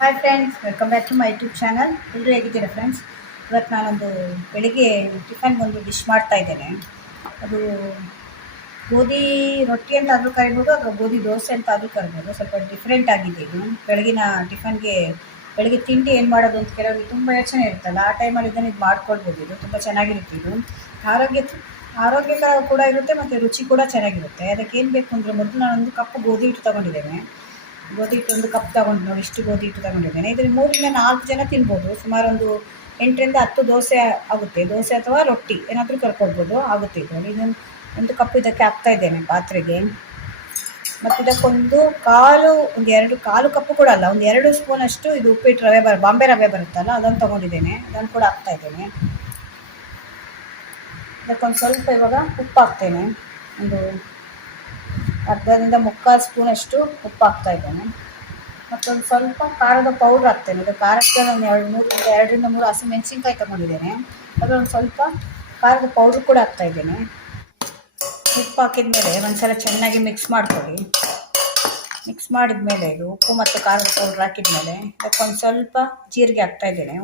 Hi friends, welcome back to my YouTube channel. ಎಲ್ಲರೂ ಹೇಗಿದ್ದೀರಾ friends? ಇವತ್ತು ನಾನೊಂದು ಬೆಳಿಗ್ಗೆ ಟಿಫನ್ಗೊಂದು ಡಿಶ್ ಮಾಡ್ತಾ ಇದ್ದೇನೆ. ಅದು ಗೋಧಿ ರೊಟ್ಟಿ ಅಂತ ಆದರೂ ಕರಿಬೋದು ಅಥವಾ ಗೋಧಿ ದೋಸೆ ಅಂತ ಆದರೂ ಕರಿಬೋದು. ಸ್ವಲ್ಪ ಡಿಫ್ರೆಂಟ್ ಆಗಿದೆ ಇದು. ಬೆಳಗಿನ ಟಿಫನ್ಗೆ ಬೆಳಗ್ಗೆ ತಿಂಡಿ ಏನು ಮಾಡೋದು ಅಂತ ಕೆಲವರಿಗೆ ತುಂಬ ಯೋಚನೆ ಇರುತ್ತಲ್ಲ, ಆ ಟೈಮಲ್ಲಿ ಇದನ್ನು ಇದು ಮಾಡ್ಕೊಳ್ಬೋದು. ಇದು ತುಂಬ ಚೆನ್ನಾಗಿರುತ್ತೆ. ಇದು ಆರೋಗ್ಯ ಆರೋಗ್ಯಕರ ಕೂಡ ಇರುತ್ತೆ ಮತ್ತು ರುಚಿ ಕೂಡ ಚೆನ್ನಾಗಿರುತ್ತೆ. ಅದಕ್ಕೆ ಏನು ಬೇಕು ಅಂದರೆ, ಮೊದಲು ನಾನೊಂದು ಕಪ್ ಗೋಧಿ ಹಿಟ್ಟು ತೊಗೊಂಡಿದ್ದೇನೆ. ಗೋಧಿ ಹಿಟ್ಟು ಒಂದು ಕಪ್ ತೊಗೊಂಡು ನೋಡಿ, ಇಷ್ಟು ಗೋಧಿ ಹಿಟ್ಟು ತೊಗೊಂಡಿದ್ದೇನೆ. ಇದರಲ್ಲಿ 3 ರಿಂದ 4 ಜನ ತಿನ್ಬೋದು. ಸುಮಾರು ಒಂದು 8 ರಿಂದ 10 ದೋಸೆ ಆಗುತ್ತೆ. ದೋಸೆ ಅಥವಾ ರೊಟ್ಟಿ ಏನಾದರೂ ಕರ್ಕೊಳ್ಬೋದು, ಆಗುತ್ತೆ. ಇದು ನೋಡಿ, ಇದನ್ನು ಒಂದು ಕಪ್ ಇದಕ್ಕೆ ಹಾಕ್ತಾ ಇದ್ದೇನೆ ಪಾತ್ರೆಗೆ. ಮತ್ತು ಇದಕ್ಕೊಂದು ಕಾಲು ಕಪ್ಪು ಕೂಡ ಅಲ್ಲ, ಒಂದು 2 ಸ್ಪೂನಷ್ಟು ಇದು ಉಪ್ಪಿಟ್ಟು ರವೆ ಬಾಂಬೆ ರವೆ ಬರುತ್ತಲ್ಲ, ಅದನ್ನು ತೊಗೊಂಡಿದ್ದೇನೆ. ಅದನ್ನು ಕೂಡ ಹಾಕ್ತಾ ಇದ್ದೇನೆ. ಇದಕ್ಕೊಂದು ಸ್ವಲ್ಪ ಇವಾಗ ಉಪ್ಪು ಹಾಕ್ತೇನೆ. ಒಂದು ಅರ್ಧದಿಂದ 3/4 ಸ್ಪೂನಷ್ಟು ಉಪ್ಪು ಹಾಕ್ತಾ ಇದ್ದೇನೆ. ಮತ್ತೊಂದು ಸ್ವಲ್ಪ ಖಾರದ ಪೌಡ್ರ್ ಹಾಕ್ತೇನೆ. ಇದು ಖಾರಕ್ಕೆ ನಾನು 2 ರಿಂದ 3 ಹಸಿಮೆಣಸಿನ್ಕಾಯಿ ತೊಗೊಂಡಿದ್ದೇನೆ. ಅದರೊಂದು ಸ್ವಲ್ಪ ಖಾರದ ಪೌಡ್ರ್ ಕೂಡ ಹಾಕ್ತಾ ಇದ್ದೇನೆ. ಉಪ್ಪು ಹಾಕಿದ ಮೇಲೆ ಒಂದ್ಸಲ ಚೆನ್ನಾಗಿ ಮಿಕ್ಸ್ ಮಾಡ್ಕೊಳ್ಳಿ. ಮಿಕ್ಸ್ ಮಾಡಿದ ಮೇಲೆ ಇದು ಉಪ್ಪು ಮತ್ತು ಖಾರದ ಪೌಡ್ರ್ ಹಾಕಿದ ಮೇಲೆ ಇದಕ್ಕೊಂದು ಸ್ವಲ್ಪ ಜೀರಿಗೆ ಹಾಕ್ತಾ ಇದ್ದೇನೆ.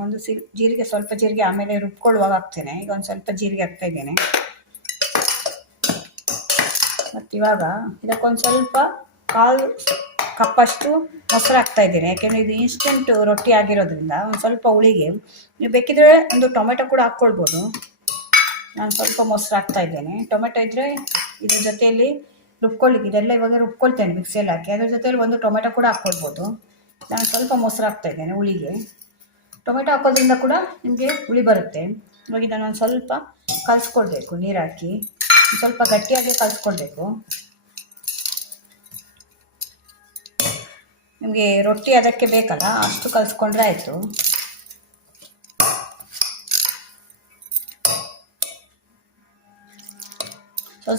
ಸ್ವಲ್ಪ ಜೀರಿಗೆ ಆಮೇಲೆ ರುಬ್ಕೊಳ್ಳುವಾಗ ಹಾಕ್ತೇನೆ. ಈಗ ಒಂದು ಸ್ವಲ್ಪ ಜೀರಿಗೆ ಹಾಕ್ತಾ ಇದ್ದೇನೆ. ಮತ್ತು ಇವಾಗ ಇದಕ್ಕೊಂದು ಸ್ವಲ್ಪ 1/4 ಕಪ್ಪಷ್ಟು ಮೊಸರು ಹಾಕ್ತಾ ಇದ್ದೇನೆ. ಯಾಕೆಂದರೆ ಇದು ಇನ್ಸ್ಟೆಂಟ್ ರೊಟ್ಟಿ ಆಗಿರೋದ್ರಿಂದ ಒಂದು ಸ್ವಲ್ಪ ಹುಳಿಗೆ ನೀವು ಬೇಕಿದ್ರೆ ಒಂದು ಟೊಮೆಟೊ ಕೂಡ ಹಾಕ್ಕೊಳ್ಬೋದು. ನಾನು ಸ್ವಲ್ಪ ಮೊಸರು ಹಾಕ್ತಾ ಇದ್ದೇನೆ. ಟೊಮೆಟೊ ಇದ್ದರೆ ಇದ್ರ ಜೊತೆಯಲ್ಲಿ ರುಬ್ಕೊಳ್ಳಿಕ್ಕೆ, ಇದೆಲ್ಲ ಇವಾಗ ರುಬ್ಕೊಳ್ತೇನೆ ಮಿಕ್ಸಿಯಲ್ಲಿ ಹಾಕಿ. ಅದ್ರ ಜೊತೆಯಲ್ಲಿ ಒಂದು ಟೊಮೆಟೊ ಕೂಡ ಹಾಕ್ಕೊಳ್ಬೋದು. ನಾನು ಸ್ವಲ್ಪ ಮೊಸರು ಹಾಕ್ತಾ ಇದ್ದೇನೆ ಹುಳಿಗೆ. ಟೊಮೆಟೊ ಹಾಕೋದ್ರಿಂದ ಕೂಡ ನಿಮಗೆ ಹುಳಿ ಬರುತ್ತೆ. ಇವಾಗ ನಾನು ಒಂದು ಸ್ವಲ್ಪ ಕಲಿಸ್ಕೊಳ್ಬೇಕು, ನೀರು ಹಾಕಿ ಸ್ವಲ್ಪ ಗಟ್ಟಿಯಾಗಿ ಕಲಿಸ್ಕೊಳ್ಬೇಕು. ನಿಮಗೆ ರೊಟ್ಟಿ ಅದಕ್ಕೆ ಬೇಕಲ್ಲ, ಅಷ್ಟು ಕಲಿಸ್ಕೊಂಡ್ರೆ ಆಯಿತು.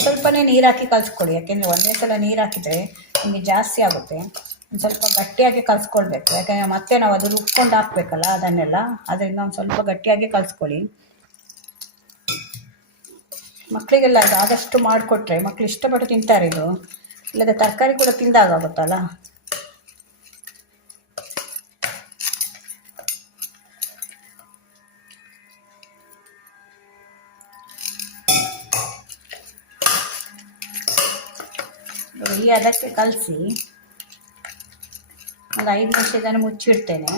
ಸ್ವಲ್ಪನೇ ನೀರು ಹಾಕಿ ಕಲಿಸ್ಕೊಳ್ಳಿ. ಯಾಕೆಂದರೆ ಒಂದೇ ಸಲ ನೀರು ಹಾಕಿದರೆ ನಿಮಗೆ ಜಾಸ್ತಿ ಆಗುತ್ತೆ. ಒಂದು ಸ್ವಲ್ಪ ಗಟ್ಟಿಯಾಗಿ ಕಲಿಸ್ಕೊಳ್ಬೇಕು. ಯಾಕೆಂದರೆ ಮತ್ತೆ ನಾವು ಅದು ರುಬ್ಕೊಂಡು ಹಾಕಬೇಕಲ್ಲ ಅದನ್ನೆಲ್ಲ, ಅದರಿಂದ ಒಂದು ಸ್ವಲ್ಪ ಗಟ್ಟಿಯಾಗಿ ಕಲಿಸ್ಕೊಳ್ಳಿ. ಮಕ್ಕಳಿಗೆಲ್ಲ ಅದು ಆದಷ್ಟು ಮಾಡಿಕೊಟ್ರೆ ಮಕ್ಕಳು ಇಷ್ಟಪಟ್ಟು ತಿಂತಾರೆ. ಇದು ಇಲ್ಲದೆ ತರಕಾರಿ ಕೂಡ ತಿಂದಾಗುತ್ತಲ್ಲ. ಈ ಅದಕ್ಕೆ ಕಲಸಿ ಒಂದು 5 ನಿಮಿಷ ಇದನ್ನು ಮುಚ್ಚಿಡ್ತೇನೆ.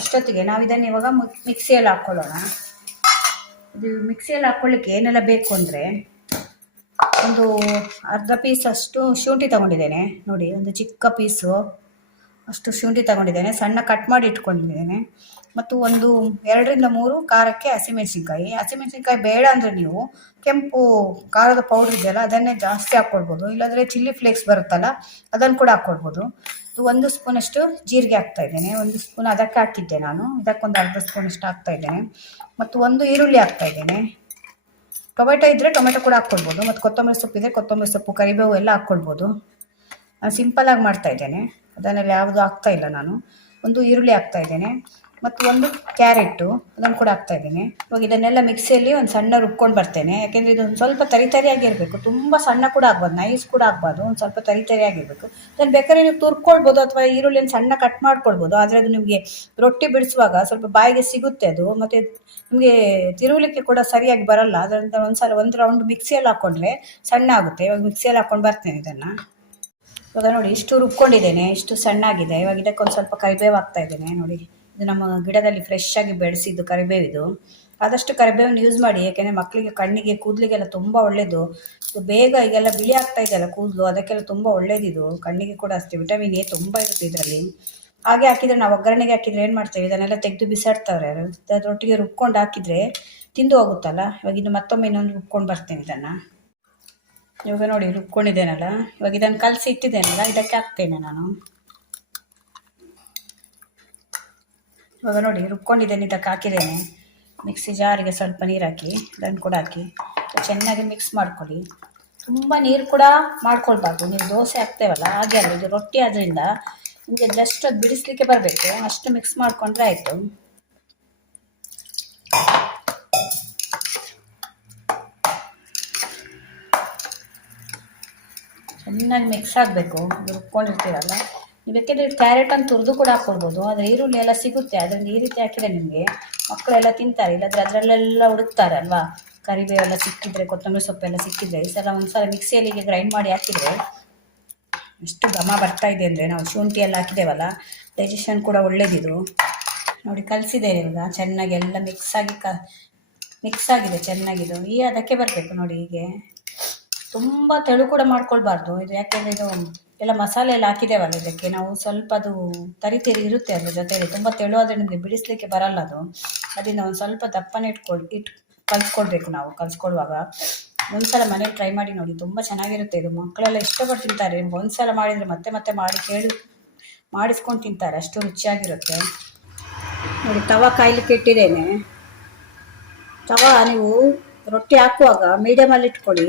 ಅಷ್ಟೊತ್ತಿಗೆ ನಾವು ಇದನ್ನು ಇವಾಗ ಮಿಕ್ಸಿಯಲ್ಲಿ ಹಾಕ್ಕೊಳ್ಳೋಣ. ಇದು ಮಿಕ್ಸಿಯಲ್ಲಿ ಹಾಕ್ಕೊಳ್ಳಿಕ್ಕೆ ಏನೆಲ್ಲ ಬೇಕು ಅಂದರೆ, ಒಂದು ಅರ್ಧ ಪೀಸಷ್ಟು ಶುಂಠಿ ತೊಗೊಂಡಿದ್ದೇನೆ. ನೋಡಿ, ಒಂದು ಚಿಕ್ಕ ಪೀಸು ಅಷ್ಟು ಶುಂಠಿ ತೊಗೊಂಡಿದ್ದೇನೆ, ಸಣ್ಣ ಕಟ್ ಮಾಡಿ ಇಟ್ಕೊಂಡಿದ್ದೇನೆ. ಮತ್ತು ಒಂದು 2 ರಿಂದ 3 ಖಾರಕ್ಕೆ ಹಸಿಮೆಣಸಿನ್ಕಾಯಿ ಬೇಡ ಅಂದರೆ ನೀವು ಕೆಂಪು ಖಾರದ ಪೌಡ್ರ್ ಇದೆಯಲ್ಲ ಅದನ್ನೇ ಜಾಸ್ತಿ ಹಾಕ್ಕೊಳ್ಬೋದು. ಇಲ್ಲಾಂದರೆ ಚಿಲ್ಲಿ ಫ್ಲೇಕ್ಸ್ ಬರುತ್ತಲ್ಲ, ಅದನ್ನು ಕೂಡ ಹಾಕ್ಕೊಳ್ಬೋದು. 1 ಸ್ಪೂನಷ್ಟು ಜೀರಿಗೆ ಹಾಕ್ತಾ ಇದ್ದೇನೆ. 1 ಸ್ಪೂನ್ ಅದಕ್ಕೆ ಹಾಕಿದ್ದೆ ನಾನು. ಇದಕ್ಕೊಂದು ಅರ್ಧ ಸ್ಪೂನಷ್ಟು ಹಾಕ್ತಾ ಇದ್ದೇನೆ. ಮತ್ತು 1 ಈರುಳ್ಳಿ ಹಾಕ್ತಾ ಇದ್ದೇನೆ. ಟೊಮೆಟೊ ಇದ್ದರೆ ಟೊಮೆಟೊ ಕೂಡ ಹಾಕ್ಕೊಳ್ಬೋದು. ಮತ್ತು ಕೊತ್ತಂಬರಿ ಸೊಪ್ಪು ಇದ್ದರೆ ಕೊತ್ತಂಬರಿ ಸೊಪ್ಪು, ಕರಿಬೇವು ಎಲ್ಲ ಹಾಕ್ಕೊಳ್ಬೋದು. ನಾನು ಸಿಂಪಲಾಗಿ ಮಾಡ್ತಾ ಇದ್ದೇನೆ, ಅದನ್ನೆಲ್ಲ ಯಾವುದು ಹಾಕ್ತಾ ಇಲ್ಲ ನಾನು. 1 ಈರುಳ್ಳಿ ಹಾಕ್ತಾ ಇದ್ದೇನೆ ಮತ್ತು 1 ಕ್ಯಾರೆಟು, ಅದನ್ನು ಕೂಡ ಹಾಕ್ತಾ ಇದ್ದೇನೆ. ಇವಾಗ ಇದನ್ನೆಲ್ಲ ಮಿಕ್ಸಿಯಲ್ಲಿ ಒಂದು ಸಣ್ಣ ರುಬ್ಕೊಂಡು ಬರ್ತೇನೆ. ಯಾಕೆಂದರೆ ಇದು ಒಂದು ಸ್ವಲ್ಪ ತರಿತರಿಯಾಗಿರಬೇಕು, ತುಂಬ ಸಣ್ಣ ಕೂಡ ಆಗ್ಬಾರ್ದು, ನೈಸ್ ಕೂಡ ಆಗಬಾರ್ದು, ಒಂದು ಸ್ವಲ್ಪ ತರಿತರಿಯಾಗಿರಬೇಕು. ಅದನ್ನು ಬೇಕಾದ್ರೆ ನೀವು ತುರ್ಕೊಳ್ಬೋದು ಅಥವಾ ಈರುಳ್ಳಿಯನ್ನು ಸಣ್ಣ ಕಟ್ ಮಾಡ್ಕೊಳ್ಬೋದು. ಆದರೆ ಅದು ನಿಮಗೆ ರೊಟ್ಟಿ ಬಿಡಿಸುವಾಗ ಸ್ವಲ್ಪ ಬಾಯಿಗೆ ಸಿಗುತ್ತೆ ಅದು, ಮತ್ತು ನಿಮಗೆ ತಿರುವಲಿಕ್ಕೆ ಕೂಡ ಸರಿಯಾಗಿ ಬರಲ್ಲ. ಅದರಿಂದ ಒಂದು ರೌಂಡ್ ಮಿಕ್ಸಿಯಲ್ಲಿ ಹಾಕ್ಕೊಂಡ್ರೆ ಸಣ್ಣ ಆಗುತ್ತೆ. ಇವಾಗ ಮಿಕ್ಸಿಯಲ್ಲಿ ಹಾಕ್ಕೊಂಡು ಬರ್ತೇನೆ ಇದನ್ನು. ಇವಾಗ ನೋಡಿ, ಇಷ್ಟು ರುಬ್ಕೊಂಡಿದ್ದೇನೆ, ಇಷ್ಟು ಸಣ್ಣಾಗಿದೆ. ಇವಾಗ ಇದಕ್ಕೊಂದು ಸ್ವಲ್ಪ ಕರಿಬೇವು ಹಾಕ್ತಾ ಇದ್ದೇನೆ. ನೋಡಿ, ಇದು ನಮ್ಮ ಗಿಡದಲ್ಲಿ ಫ್ರೆಶ್ ಆಗಿ ಬೆಳೆಸಿದ್ದು ಕರಿಬೇವಿದು. ಆದಷ್ಟು ಕರಿಬೇವನ್ನು ಯೂಸ್ ಮಾಡಿ, ಯಾಕೆಂದರೆ ಮಕ್ಕಳಿಗೆ ಕಣ್ಣಿಗೆ ಕೂದಲಿಗೆಲ್ಲ ತುಂಬ ಒಳ್ಳೆಯದು. ಇದು ಬೇಗ ಈಗೆಲ್ಲ ಬಿಳಿ ಆಗ್ತಾ ಇದೆಯಲ್ಲ ಕೂದಲು, ಅದಕ್ಕೆಲ್ಲ ತುಂಬ ಒಳ್ಳೇದಿದು. ಕಣ್ಣಿಗೆ ಕೂಡ ಅಷ್ಟೇ ವಿಟಮಿನ್ ಎ ತುಂಬ ಇರುತ್ತೆ ಇದರಲ್ಲಿ. ಹಾಗೆ ಹಾಕಿದರೆ, ನಾವು ಒಗ್ಗರಣೆಗೆ ಹಾಕಿದರೆ ಏನು ಮಾಡ್ತೇವೆ, ಇದನ್ನೆಲ್ಲ ತೆಗೆದು ಬಿಸಾಡ್ತಾರೆ. ಅದರೊಟ್ಟಿಗೆ ರುಬ್ಕೊಂಡು ಹಾಕಿದರೆ ತಿಂದು ಹೋಗುತ್ತಲ್ಲ. ಇವಾಗ ಇದು ಮತ್ತೊಮ್ಮೆ ಇನ್ನೊಂದು ರುಬ್ಕೊಂಡು ಬರ್ತೇನೆ ಇದನ್ನು. ಇವಾಗ ನೋಡಿ, ರುಬ್ಕೊಂಡಿದ್ದೇನಲ್ಲ, ಇವಾಗ ಇದನ್ನು ಕಲಸಿ ಇಟ್ಟಿದ್ದೇನಲ್ಲ, ಇದಕ್ಕೆ ಹಾಕ್ತೇನೆ ನಾನು. ಇವಾಗ ನೋಡಿ, ರುಬ್ಕೊಂಡಿದ್ದೇನೆ, ಇದಕ್ಕೆ ಹಾಕಿದ್ದೇನೆ. ಮಿಕ್ಸಿ ಜಾರಿಗೆ ಸ್ವಲ್ಪ ನೀರು ಹಾಕಿ ಇದನ್ನು ಕೂಡ ಹಾಕಿ ಚೆನ್ನಾಗಿ ಮಿಕ್ಸ್ ಮಾಡ್ಕೊಳ್ಳಿ. ತುಂಬ ನೀರು ಕೂಡ ಮಾಡ್ಕೊಳ್ಬಾರ್ದು. ನೀವು ದೋಸೆ ಹಾಕ್ತೇವಲ್ಲ ಹಾಗೆ ಅಲ್ಲ, ಇದು ರೊಟ್ಟಿ ಆದ್ದರಿಂದ ನಿಮಗೆ ಜಸ್ಟ್ ಅದು ಬಿಡಿಸ್ಲಿಕ್ಕೆ ಬರಬೇಕು, ಅಷ್ಟು ಮಿಕ್ಸ್ ಮಾಡಿಕೊಂಡ್ರೆ ಆಯಿತು. ಚೆನ್ನಾಗಿ ಮಿಕ್ಸ್ ಆಗಬೇಕು. ರುಬ್ಕೊಂಡಿರ್ತೀರಲ್ಲ, ನೀವು ಬೇಕಿದ್ರೆ ಕ್ಯಾರೆಟ್ ಅಂತ ತುರಿದು ಕೂಡ ಹಾಕ್ಕೊಳ್ಬೋದು. ಆದರೆ ಈರುಳ್ಳಿ ಎಲ್ಲ ಸಿಗುತ್ತೆ, ಅದರಿಂದ ಈ ರೀತಿ ಹಾಕಿದ್ರೆ ನಿಮಗೆ ಮಕ್ಕಳೆಲ್ಲ ತಿಂತಾರೆ. ಇಲ್ಲಾಂದರೆ ಅದರಲ್ಲೆಲ್ಲ ಹುಡುಕ್ತಾರೆ ಅಲ್ವಾ. ಕರಿಬೇವೆಲ್ಲ ಸಿಕ್ಕಿದ್ರೆ, ಕೊತ್ತಂಬರಿ ಸೊಪ್ಪೆಲ್ಲ ಸಿಕ್ಕಿದ್ರೆ ಈ ಸಲ ಒಂದ್ಸಲ ಮಿಕ್ಸಿಯಲ್ಲಿಗೆ ಗ್ರೈಂಡ್ ಮಾಡಿ ಹಾಕಿದರೆ ಎಷ್ಟು ಘಮ ಬರ್ತಾ ಇದೆ ಅಂದರೆ, ನಾವು ಶುಂಠಿ ಎಲ್ಲ ಹಾಕಿದ್ದೇವಲ್ಲ, ಡೈಜೆಷನ್ ಕೂಡ ಒಳ್ಳೇದಿದು. ನೋಡಿ ಕಲಿಸಿದೆ ಇವಾಗ ಚೆನ್ನಾಗಿ ಎಲ್ಲ ಮಿಕ್ಸ್ ಆಗಿದೆ ಚೆನ್ನಾಗಿದು. ಈ ಅದಕ್ಕೆ ಬರಬೇಕು ನೋಡಿ. ಹೀಗೆ ತುಂಬ ತೆಳು ಕೂಡ ಮಾಡ್ಕೊಳ್ಬಾರ್ದು ಇದು, ಯಾಕೆಂದರೆ ಇದು ಎಲ್ಲ ಮಸಾಲೆ ಎಲ್ಲ ಹಾಕಿದ್ದೇವಲ್ಲ ಇದಕ್ಕೆ. ನಾವು ಸ್ವಲ್ಪ ಅದು ತರಿ ಇರುತ್ತೆ ಅದ್ರ ಜೊತೆಯಲ್ಲಿ. ತುಂಬ ತೆಳು ಆದರೆ ನಿಮಗೆ ಬಿಡಿಸ್ಲಿಕ್ಕೆ ಬರಲ್ಲ ಅದು. ಅದರಿಂದ ಒಂದು ಸ್ವಲ್ಪ ದಪ್ಪನೇ ಕಲಿಸ್ಕೊಳ್ಬೇಕು ನಾವು. ಕಲಿಸ್ಕೊಳ್ಳುವಾಗ ಒಂದ್ಸಲ ಮನೇಲಿ ಟ್ರೈ ಮಾಡಿ ನೋಡಿ, ತುಂಬ ಚೆನ್ನಾಗಿರುತ್ತೆ ಇದು. ಮಕ್ಕಳೆಲ್ಲ ಇಷ್ಟಪಟ್ಟು ತಿಂತಾರೆ. ಒಂದ್ಸಲ ಮಾಡಿದರೆ ಮತ್ತೆ ಮತ್ತೆ ಮಾಡಿಸ್ಕೊಂಡು ತಿಂತಾರೆ, ಅಷ್ಟು ರುಚಿಯಾಗಿರುತ್ತೆ ನೋಡಿ. ತವ ಕಾಯ್ಲಿಕ್ಕೆ ಇಟ್ಟಿದ್ದೇನೆ. ತವ ನೀವು ರೊಟ್ಟಿ ಹಾಕುವಾಗ ಮೀಡಿಯಮಲ್ಲಿ ಇಟ್ಕೊಳ್ಳಿ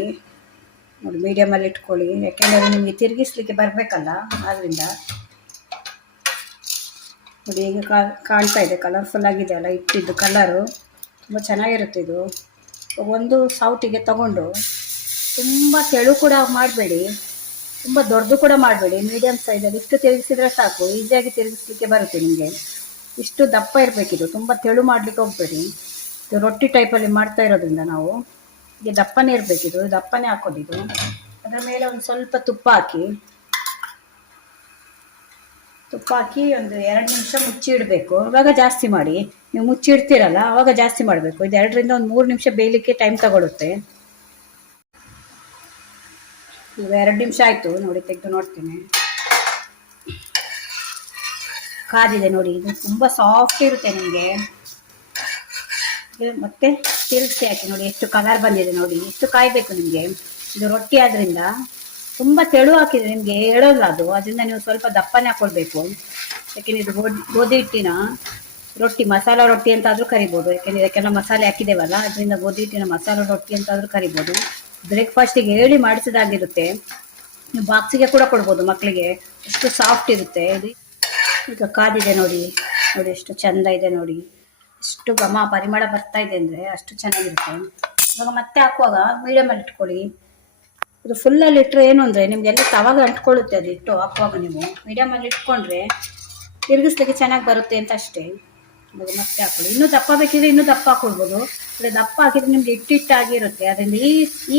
ನೋಡಿ, ಮೀಡಿಯಮಲ್ಲಿ ಇಟ್ಕೊಳ್ಳಿ. ಯಾಕೆಂದರೆ ನಿಮಗೆ ತಿರುಗಿಸ್ಲಿಕ್ಕೆ ಬರಬೇಕಲ್ಲ, ಆದ್ದರಿಂದ ನೋಡಿ. ಈಗ ಕಾಣ್ತಾ ಇದೆ, ಕಲರ್ಫುಲ್ ಆಗಿದೆ ಅಲ್ಲ ಇಟ್ಟಿದ್ದು ಕಲರು, ತುಂಬ ಚೆನ್ನಾಗಿರುತ್ತೆ ಇದು. ಒಂದು ಸೌಟಿಗೆ ತಗೊಂಡು ತುಂಬ ತೆಳು ಕೂಡ ಮಾಡಬೇಡಿ, ತುಂಬ ದೊಡ್ಡದು ಕೂಡ ಮಾಡಬೇಡಿ, ಮೀಡಿಯಮ್ ಸೈಜಲ್ಲಿ ಇಷ್ಟು ತಿರುಗಿಸಿದ್ರೆ ಸಾಕು. ಈಸಿಯಾಗಿ ತಿರುಗಿಸ್ಲಿಕ್ಕೆ ಬರುತ್ತೆ ನಿಮಗೆ. ಇಷ್ಟು ದಪ್ಪ ಇರಬೇಕಿದು, ತುಂಬ ತೆಳು ಮಾಡಲಿಕ್ಕೆ ಹೋಗಬೇಡಿ. ಇದು ರೊಟ್ಟಿ ಟೈಪಲ್ಲಿ ಮಾಡ್ತಾ ಇರೋದ್ರಿಂದ ನಾವು ಈಗ ದಪ್ಪನೇ ಇರಬೇಕಿದು, ದಪ್ಪನೇ ಹಾಕೋದಿದು. ಅದರ ಮೇಲೆ ಒಂದು ಸ್ವಲ್ಪ ತುಪ್ಪ ಹಾಕಿ ಒಂದು 2 ನಿಮಿಷ ಮುಚ್ಚಿ ಇಡಬೇಕು. ಆವಾಗ ಜಾಸ್ತಿ ಮಾಡಿ, ನೀವು ಮುಚ್ಚಿ ಇಡ್ತೀರಲ್ಲ ಆವಾಗ ಜಾಸ್ತಿ ಮಾಡಬೇಕು. ಇದು 2 ರಿಂದ 3 ನಿಮಿಷ ಬೇಯಲಿಕ್ಕೆ ಟೈಮ್ ತಗೊಳುತ್ತೆ. ಈಗ 2 ನಿಮಿಷ ಆಯಿತು ನೋಡಿ, ತೆಗೆದು ನೋಡ್ತೀನಿ. ಕಾದಿದೆ ನೋಡಿ, ಇದು ತುಂಬ ಸಾಫ್ಟ್ ಇರುತ್ತೆ ನಿಮಗೆ. ಮತ್ತೆ ತಿರುಗಿಸಿ ಹಾಕಿ ನೋಡಿ, ಎಷ್ಟು ಕಲರ್ ಬಂದಿದೆ ನೋಡಿ. ಎಷ್ಟು ಕಾಯಬೇಕು ನಿಮಗೆ. ಇದು ರೊಟ್ಟಿ ಆದ್ರಿಂದ ತುಂಬ ತೆಳು ಹಾಕಿದ್ರೆ ನಿಮಗೆ ಹೇಳೋಲ್ಲ ಅದು, ಅದರಿಂದ ನೀವು ಸ್ವಲ್ಪ ದಪ್ಪನೇ ಹಾಕೊಳ್ಬೇಕು. ಯಾಕೆಂದರೆ ಇದು ಗೋಧಿ ಹಿಟ್ಟಿನ ರೊಟ್ಟಿ, ಮಸಾಲ ರೊಟ್ಟಿ ಅಂತಾದರೂ ಕರಿಬೋದು. ಯಾಕೆಂದರೆ ಇದಕ್ಕೆಲ್ಲ ಮಸಾಲೆ ಹಾಕಿದ್ದೇವಲ್ಲ, ಅದರಿಂದ ಗೋಧಿ ಹಿಟ್ಟಿನ ಮಸಾಲ ರೊಟ್ಟಿ ಅಂತಾದರೂ ಕರಿಬೋದು. ಬ್ರೇಕ್ಫಾಸ್ಟಿಗೆ ಹೇಳಿ ಮಾಡಿಸಿದಾಗಿರುತ್ತೆ. ನೀವು ಬಾಕ್ಸಿಗೆ ಕೂಡ ಕೊಡ್ಬೋದು ಮಕ್ಕಳಿಗೆ, ಎಷ್ಟು ಸಾಫ್ಟ್ ಇರುತ್ತೆ ಇದು. ಈಗ ಕಾದಿದೆ ನೋಡಿ, ಎಷ್ಟು ಚೆಂದ ಇದೆ ನೋಡಿ. ಎಷ್ಟು ಘಮ ಪರಿಮಳ ಬರ್ತಾ ಇದೆ ಅಂದರೆ ಅಷ್ಟು ಚೆನ್ನಾಗಿರುತ್ತೆ. ಇವಾಗ ಮತ್ತೆ ಹಾಕುವಾಗ ಮೀಡಿಯಮಲ್ಲಿ ಇಟ್ಕೊಳ್ಳಿ. ಇದು ಫುಲ್ಲಲ್ಲಿ ಇಟ್ಟರೆ ಏನು ಅಂದರೆ ನಿಮಗೆಲ್ಲ ತವಾಗ ಅಂಟ್ಕೊಳ್ಳುತ್ತೆ ಅದು. ಇಟ್ಟು ಹಾಕುವಾಗ ನೀವು ಮೀಡಿಯಮಲ್ಲಿ ಇಟ್ಕೊಂಡ್ರೆ ತಿರುಗಿಸ್ಲಿಕ್ಕೆ ಚೆನ್ನಾಗಿ ಬರುತ್ತೆ ಅಂತ ಅಷ್ಟೇ. ಇವಾಗ ಮತ್ತೆ ಹಾಕೊಳ್ಳಿ. ಇನ್ನೂ ದಪ್ಪ ಬೇಕಿದ್ರೆ ಇನ್ನೂ ದಪ್ಪ ಹಾಕೊಳ್ಬೋದು. ಇಲ್ಲ ದಪ್ಪ ಹಾಕಿದ್ರೆ ನಿಮ್ಗೆ ಹಿಟ್ಟಿಟ್ಟಾಗಿರುತ್ತೆ. ಅದರಿಂದ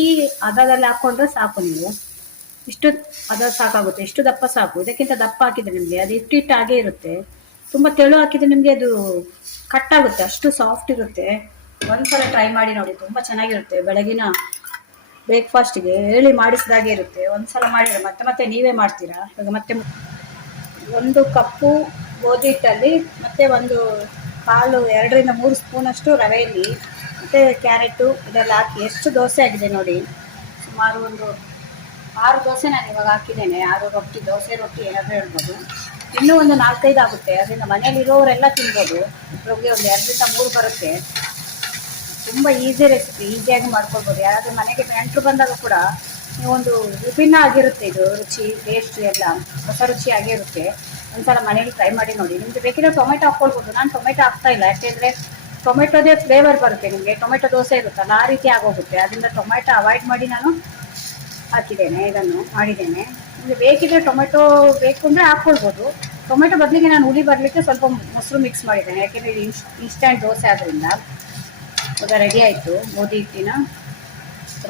ಈ ಅದರಲ್ಲಿ ಹಾಕ್ಕೊಂಡ್ರೆ ಸಾಕು. ನೀವು ಇಷ್ಟು ಅದ ಸಾಕಾಗುತ್ತೆ, ಇಷ್ಟು ದಪ್ಪ ಸಾಕು. ಇದಕ್ಕಿಂತ ದಪ್ಪ ಹಾಕಿದ್ರೆ ನಿಮಗೆ ಅದು ಹಿಟ್ಟಿಟ್ಟಾಗೇ ಇರುತ್ತೆ. ತುಂಬ ತೆಳು ಹಾಕಿದ್ರೆ ನಿಮಗೆ ಅದು ಕಟ್ಟಾಗುತ್ತೆ, ಅಷ್ಟು ಸಾಫ್ಟ್ ಇರುತ್ತೆ. ಒಂದ್ಸಲ ಟ್ರೈ ಮಾಡಿ ನೋಡಿ, ತುಂಬ ಚೆನ್ನಾಗಿರುತ್ತೆ. ಬೆಳಗಿನ ಬ್ರೇಕ್ಫಾಸ್ಟಿಗೆ ಹೇಳಿ ಮಾಡಿಸಿದಾಗೆ ಇರುತ್ತೆ. ಒಂದ್ಸಲ ಮಾಡಿದರೆ ಮತ್ತೆ ಮತ್ತೆ ನೀವೇ ಮಾಡ್ತೀರಾ. ಇವಾಗ ಮತ್ತೆ 1 ಕಪ್ಪು ಗೋಧಿ ಹಿಟ್ಟಲ್ಲಿ ಮತ್ತೆ ಒಂದು ಕಾಲು 2 ರಿಂದ 3 ಸ್ಪೂನಷ್ಟು ರವೆಯಲ್ಲಿ ಮತ್ತು ಕ್ಯಾರೆಟು ಇದೆಲ್ಲ ಹಾಕಿ ಎಷ್ಟು ದೋಸೆ ಆಗಿದೆ ನೋಡಿ. ಸುಮಾರು ಒಂದು 6 ದೋಸೆ ನಾನು ಇವಾಗ ಹಾಕಿದ್ದೇನೆ. 6 ದೋಸೆ ರೊಟ್ಟಿ ಏನಾದರೂ ಹೇಳ್ಬೋದು. ಇನ್ನೂ ಒಂದು 4-5 ಆಗುತ್ತೆ. ಅದರಿಂದ ಮನೇಲಿರೋರೆಲ್ಲ ತಿನ್ಬೋದು. ಇಬ್ಬರಿಗೆ ಒಂದು 2 ರಿಂದ 3 ಬರುತ್ತೆ. ತುಂಬ ಈಸಿ ರೆಸಿಪಿ, ಈಸಿಯಾಗಿ ಮಾಡ್ಕೊಳ್ಬೋದು. ಯಾರಾದರೂ ಮನೆಗೆ ನೆಂಟರು ಬಂದಾಗ ಕೂಡ ಒಂದು ವಿಭಿನ್ನ ಆಗಿರುತ್ತೆ ಇದು ರುಚಿ, ಟೇಸ್ಟ್ ಎಲ್ಲ ಹೊಸ ರುಚಿ ಆಗಿರುತ್ತೆ. ಒಂದ್ಸಲ ಮನೇಲಿ ಟ್ರೈ ಮಾಡಿ ನೋಡಿ. ನಿಮಗೆ ಬೇಕಿದ್ರೆ ಟೊಮೆಟೊ ಹಾಕ್ಕೊಳ್ಬೋದು. ನಾನು ಟೊಮೆಟೊ ಹಾಕ್ತಾ ಇಲ್ಲ, ಯಾಕೆಂದರೆ ಟೊಮೆಟೊದೇ ಫ್ಲೇವರ್ ಬರುತ್ತೆ ನಿಮಗೆ. ಟೊಮೆಟೊ ದೋಸೆ ಇರುತ್ತಲ್ಲ ಆ ರೀತಿ ಆಗೋಗುತ್ತೆ. ಅದರಿಂದ ಟೊಮೆಟೊ ಅವಾಯ್ಡ್ ಮಾಡಿ ನಾನು ಹಾಕಿದ್ದೇನೆ, ಇದನ್ನು ಮಾಡಿದ್ದೇನೆ. ನಿಮಗೆ ಬೇಕಿದ್ರೆ ಟೊಮೆಟೊ ಬೇಕು ಅಂದರೆ ಹಾಕ್ಕೊಳ್ಬೋದು. ಟೊಮೆಟೊ ಬದಲಿಗೆ ನಾನು ಹುಳಿ ಬರಲಿಕ್ಕೆ ಸ್ವಲ್ಪ ಮೊಸರು ಮಿಕ್ಸ್ ಮಾಡಿದ್ದೇನೆ, ಯಾಕೆಂದರೆ ಇದು ಇನ್ಸ್ಟಂಟ್ ದೋಸೆ ಆದ್ದರಿಂದ. ಇವಾಗ ರೆಡಿ ಆಯಿತು ಗೋಧಿ ಹಿಟ್ಟಿನ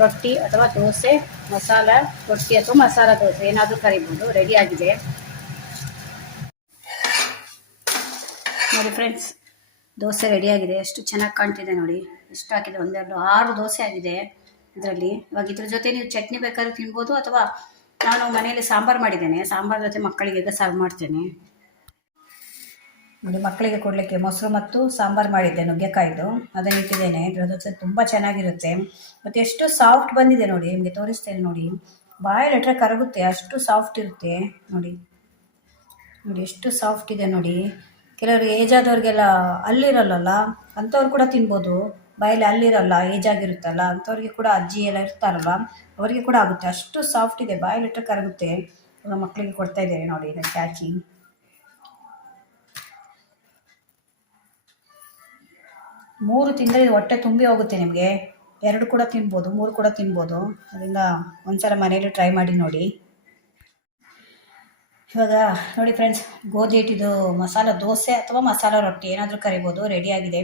ರೊಟ್ಟಿ ಅಥವಾ ದೋಸೆ, ಮಸಾಲ ರೊಟ್ಟಿ ಅಥವಾ ಮಸಾಲ ದೋಸೆ ಏನಾದರೂ ಕರಿಬೋದು. ರೆಡಿಯಾಗಿದೆ ನೋಡಿ ಫ್ರೆಂಡ್ಸ್. ದೋಸೆ ರೆಡಿಯಾಗಿದೆ. ಎಷ್ಟು ಚೆನ್ನಾಗಿ ಕಾಣ್ತಿದೆ ನೋಡಿ. ಎಷ್ಟು ಹಾಕಿದೆ, 1, 2, 6 ದೋಸೆ ಆಗಿದೆ ಇದರಲ್ಲಿ. ಇವಾಗ ಇದ್ರ ಜೊತೆ ನೀವು ಚಟ್ನಿ ಬೇಕಾದ್ರೆ ತಿನ್ಬೋದು, ಅಥವಾ ನಾನು ಮನೆಯಲ್ಲಿ ಸಾಂಬಾರು ಮಾಡಿದ್ದೇನೆ, ಸಾಂಬಾರು ಜೊತೆ ಮಕ್ಕಳಿಗೆ ಈಗ ಸರ್ವ್ ಮಾಡ್ತೇನೆ ನೋಡಿ. ಮಕ್ಕಳಿಗೆ ಕೊಡಲಿಕ್ಕೆ ಮೊಸರು ಮತ್ತು ಸಾಂಬಾರು ಮಾಡಿದ್ದೆ, ನುಗ್ಗೆಕಾಯ್ದು, ಅದನ್ನು ಇಟ್ಟಿದ್ದೇನೆ. ಇದ್ರ ಜೊತೆ ತುಂಬ ಚೆನ್ನಾಗಿರುತ್ತೆ. ಮತ್ತು ಎಷ್ಟು ಸಾಫ್ಟ್ ಬಂದಿದೆ ನೋಡಿ, ನಿಮಗೆ ತೋರಿಸ್ತೇನೆ ನೋಡಿ. ಬಾಯಲ್ಲಿಟ್ಟರೆ ಕರಗುತ್ತೆ, ಅಷ್ಟು ಸಾಫ್ಟ್ ಇರುತ್ತೆ ನೋಡಿ. ಎಷ್ಟು ಸಾಫ್ಟ್ ಇದೆ ನೋಡಿ. ಕೆಲವರು ಏಜ್ ಆದವ್ರಿಗೆಲ್ಲ ಅಲ್ಲಿರಲ್ಲ ಅಂಥವ್ರು ಕೂಡ ತಿನ್ಬೋದು. ಬಾಯಲ್ಲಿ ಅಲ್ಲಿರಲ್ಲ, ಏಜ್ ಆಗಿರುತ್ತಲ್ಲ ಅಂಥವ್ರಿಗೆ ಕೂಡ, ಅಜ್ಜಿ ಎಲ್ಲ ಇರ್ತಾರಲ್ಲ ಅವರಿಗೆ ಕೂಡ ಆಗುತ್ತೆ. ಅಷ್ಟು ಸಾಫ್ಟ್ ಇದೆ, ಬಾಯಲ್ಲಿಟ್ಟರೆ ಕರಗುತ್ತೆ. ಇವಾಗ ಮಕ್ಕಳಿಗೆ ಕೊಡ್ತಾ ಇದ್ದೇನೆ ನೋಡಿ. ಇದಕ್ಕೆ ಹಾಕಿ 3 ತಿಂದರೆ ಹೊಟ್ಟೆ ತುಂಬಿ ಹೋಗುತ್ತೆ ನಿಮಗೆ. 2 ಕೂಡ ತಿನ್ಬೋದು, 3 ಕೂಡ ತಿನ್ಬೋದು. ಅದರಿಂದ ಒಂದ್ಸಲ ಮನೇಲಿ ಟ್ರೈ ಮಾಡಿ ನೋಡಿ. ಇವಾಗ ನೋಡಿ ಫ್ರೆಂಡ್ಸ್, ಗೋಧಿ ಹಿಟ್ಟಿದು ಮಸಾಲ ದೋಸೆ ಅಥವಾ ಮಸಾಲ ರೊಟ್ಟಿ ಏನಾದರೂ ಕರಿಬೋದು, ರೆಡಿಯಾಗಿದೆ.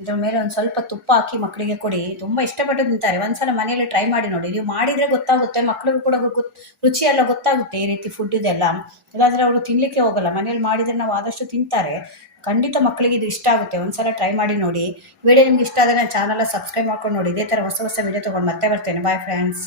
ಇದ್ರ ಮೇಲೆ ಒಂದು ಸ್ವಲ್ಪ ತುಪ್ಪ ಹಾಕಿ ಮಕ್ಕಳಿಗೆ ಕೊಡಿ, ತುಂಬ ಇಷ್ಟಪಟ್ಟು ತಿಂತಾರೆ. ಒಂದ್ಸಲ ಮನೆಯಲ್ಲಿ ಟ್ರೈ ಮಾಡಿ ನೋಡಿ, ನೀವು ಮಾಡಿದರೆ ಗೊತ್ತಾಗುತ್ತೆ, ಮಕ್ಕಳಿಗೂ ಕೂಡ ರುಚಿ ಎಲ್ಲ ಗೊತ್ತಾಗುತ್ತೆ. ಈ ರೀತಿ ಫುಡ್ ಇದೆಲ್ಲ ಇಲ್ಲಾಂದರೆ ಅವರು ತಿನ್ನಲಿಕ್ಕೆ ಹೋಗಲ್ಲ. ಮನೇಲಿ ಮಾಡಿದರೆ ನಾವು ಆದಷ್ಟು ತಿಂತಾರೆ. ಖಂಡಿತ ಮಕ್ಕಳಿಗೆ ಇದು ಇಷ್ಟ ಆಗುತ್ತೆ. ಒಂದ್ಸಲ ಟ್ರೈ ಮಾಡಿ ನೋಡಿ. ವಿಡಿಯೋ ನಿಮ್ಗೆ ಇಷ್ಟ ಆದರೆ ನನ್ನ ಚಾನಲ್ ಸಬ್ಸ್ಕ್ರೈಬ್ ಮಾಡ್ಕೊಂಡು ನೋಡಿ. ಇದೇ ಥರ ಹೊಸ ಹೊಸ ವಿಡಿಯೋ ತೊಗೊಂಡು ಮತ್ತೆ ಬರ್ತೇನೆ. Bye friends.